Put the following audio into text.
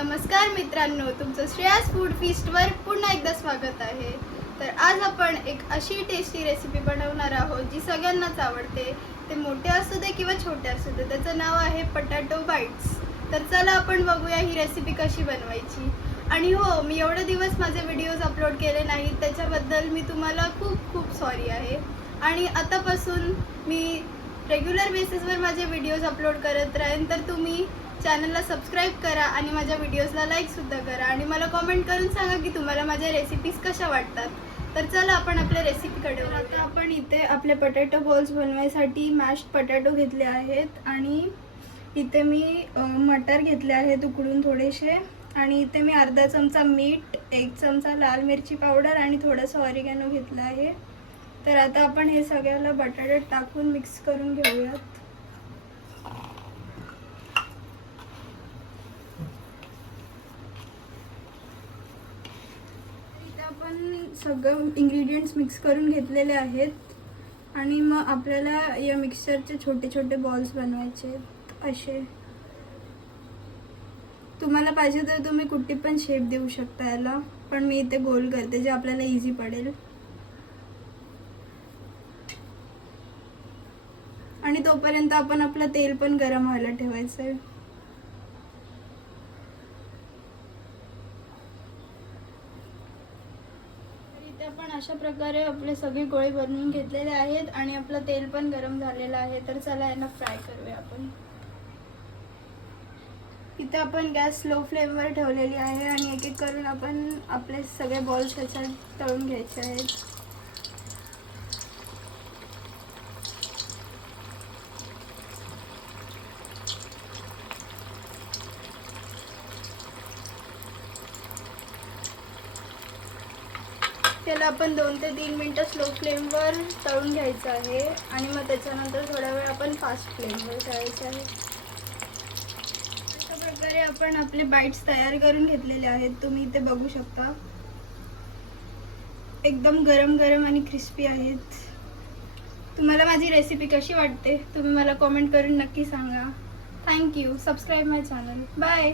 नमस्कार मित्रांनो, तुमचं श्रेयास फूड फीस्टवर पुन्हा एकदा स्वागत आहे। तर आज आपण एक अशी टेस्टी रेसिपी बनवणार आहोत जी सगळ्यांनाच आवडते, ते मोठे असू दे किंवा छोटे असू दे। त्याचं नाव आहे पोटॅटो बाईट्स। तर चला आपण बघूया ही रेसिपी कशी बनवायची। आणि हो, मी एवढे दिवस माझे व्हिडिओज अपलोड केले नाहीत, त्याच्याबद्दल मी तुम्हाला खूप खूप सॉरी आहे। आणि आतापासून मी रेग्युलर बेसिसवर माझे व्हिडिओज अपलोड करत राहीन, तर तुम्ही चॅनलला सबस्क्राईब करा आणि माझ्या व्हिडिओजला लाईकसुद्धा करा आणि मला कमेंट करून सांगा की तुम्हाला माझ्या रेसिपीज कशा वाटतात। तर चला आपण आपल्या रेसिपीकडे वळूया। आपण इथे आपले पोटॅटो बॉल्स बनवायसाठी मॅश्ड पोटॅटो घेतले आहेत आणि इथे मी मटर घेतले आहेत उकडून थोडेसे, आणि इथे मी अर्धा चमचा मीठ, 1 चमचा लाल मिरची पावडर आणि थोडंसं ऑरिगॅनो घेतलं आहे। तर आता आपण हे सगळ्याला बटाट्यात टाकून मिक्स करून घेऊयात। आपण सगळं इंग्रेडिएंट्स मिक्स करून घेतलेले आहेत आणि मग आपल्याला या मिक्सचरचे छोटे छोटे बॉल्स बनवायचे असे। तुम्हाला पाहिजे तर तुम्ही कुठे पण शेप देऊ शकता याला, पण मी इथे गोल करते जे आपल्याला इझी पडेल। आणि तोपर्यंत आपण आपलं तेल पण गरम व्हायला ठेवायचं आहे। आपण अशा प्रकारे आपले सगळे गोळे बनवून घेतलेले आहेत आणि आपलं तेल पण गरम झालेलं आहे। तर चला यांना फ्राय करूया आपण। इथे आपण गॅस स्लो फ्लेमवर ठेवलेली आहे आणि एक एक करून आपण आपले सगळे बॉल्स ह्याच्यात तळून घ्यायचे आहेत। त्याला आपण 2 ते 3 मिनिटं स्लो फ्लेमवर तळून घ्यायचं आहे आणि मग त्याच्यानंतर थोडा वेळ आपण फास्ट फ्लेमवर तळायचं आहे। अशा प्रकारे आपण आपले बाईट्स तयार करून घेतलेले आहेत। तुम्ही इथे बघू शकता, एकदम गरम गरम आणि क्रिस्पी आहेत। तुम्हाला माझी रेसिपी कशी वाटते तुम्ही मला कमेंट करून नक्की सांगा। थँक्यू। सबस्क्राईब माय चॅनल। बाय।